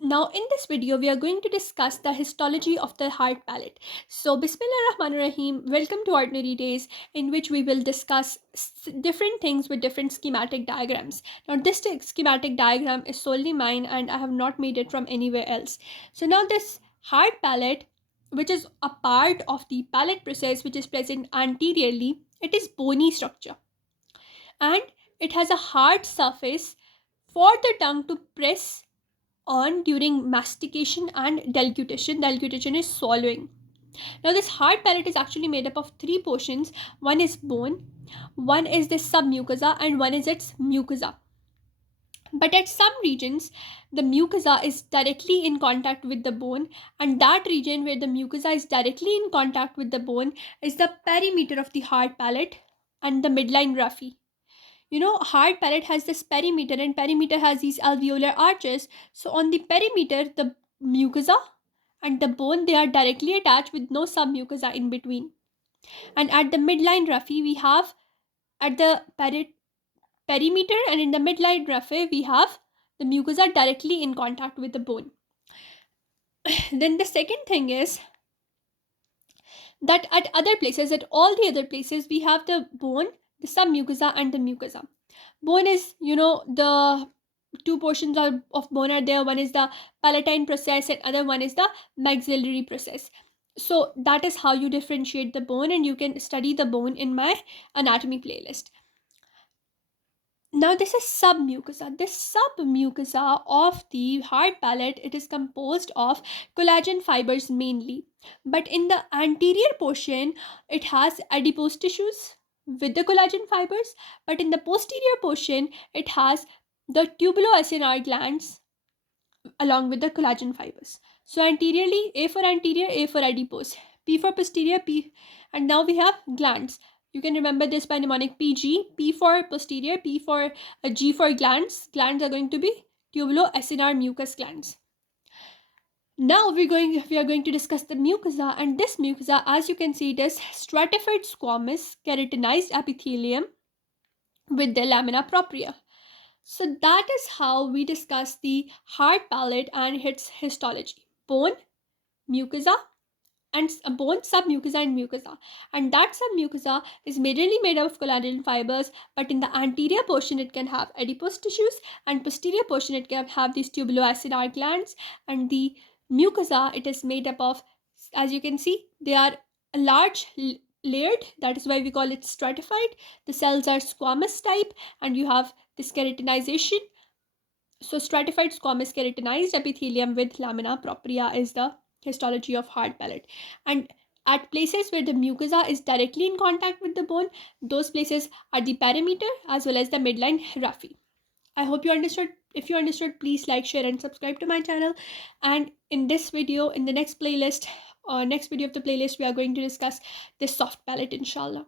Now, in this video, we are going to discuss the histology of the hard palate. So, Bismillah Rahman Rahim, welcome to Ordinary Days, in which we will discuss different things with different schematic diagrams. Now, this schematic diagram is solely mine and I have not made it from anywhere else. So, now this hard palate, which is a part of the palate process which is present anteriorly, it is bony structure and it has a hard surface for the tongue to press on during mastication and deglutition. Deglutition is swallowing. Now, this hard palate is actually made up of three portions. One is bone, one is the submucosa, and one is its mucosa. But at some regions, the mucosa is directly in contact with the bone, and that region where the mucosa is directly in contact with the bone is the perimeter of the hard palate and the midline raphe. Hard palate has this perimeter, and perimeter has these alveolar arches. So on the perimeter, the mucosa and the bone, they are directly attached with no submucosa in between. And at the midline raphe, we have at the perimeter and in the midline raphe, we have the mucosa directly in contact with the bone. Then the second thing is that at all the other places, we have the bone, the submucosa, and the mucosa. Bone is, the two portions of bone are there. One is the palatine process and other one is the maxillary process. So that is how you differentiate the bone, and you can study the bone in my anatomy playlist. Now this is submucosa. This submucosa of the hard palate, it is composed of collagen fibers mainly. But in the anterior portion, it has adipose tissues with the collagen fibers. But in the posterior portion, it has the tubuloacinar glands along with the collagen fibers. So anteriorly, A for anterior, A for adipose, P for posterior, P, and now we have glands. You can remember this by mnemonic PG, P for posterior, P for G for glands. Glands are going to be tubuloacinar mucus glands. Now we are going to discuss the mucosa, and this mucosa, as you can see, it is stratified squamous keratinized epithelium with the lamina propria. So that is how we discuss the hard palate and its histology. Bone, mucosa, and bone, submucosa, and mucosa. And that submucosa is majorly made up of collagen fibers, but in the anterior portion it can have adipose tissues, and posterior portion it can have these tubuloacinar glands. And the mucosa, it is made up of, as you can see, they are a large layered, that is why we call it stratified. The cells are squamous type, and you have this keratinization. So stratified squamous keratinized epithelium with lamina propria is the histology of hard palate. And at places where the mucosa is directly in contact with the bone, those places are the perimeter as well as the midline raphe. I hope you understood. If you understood, please like, share, and subscribe to my channel. And in this video, in the next playlist, next video of the playlist, we are going to discuss this soft palate, inshallah.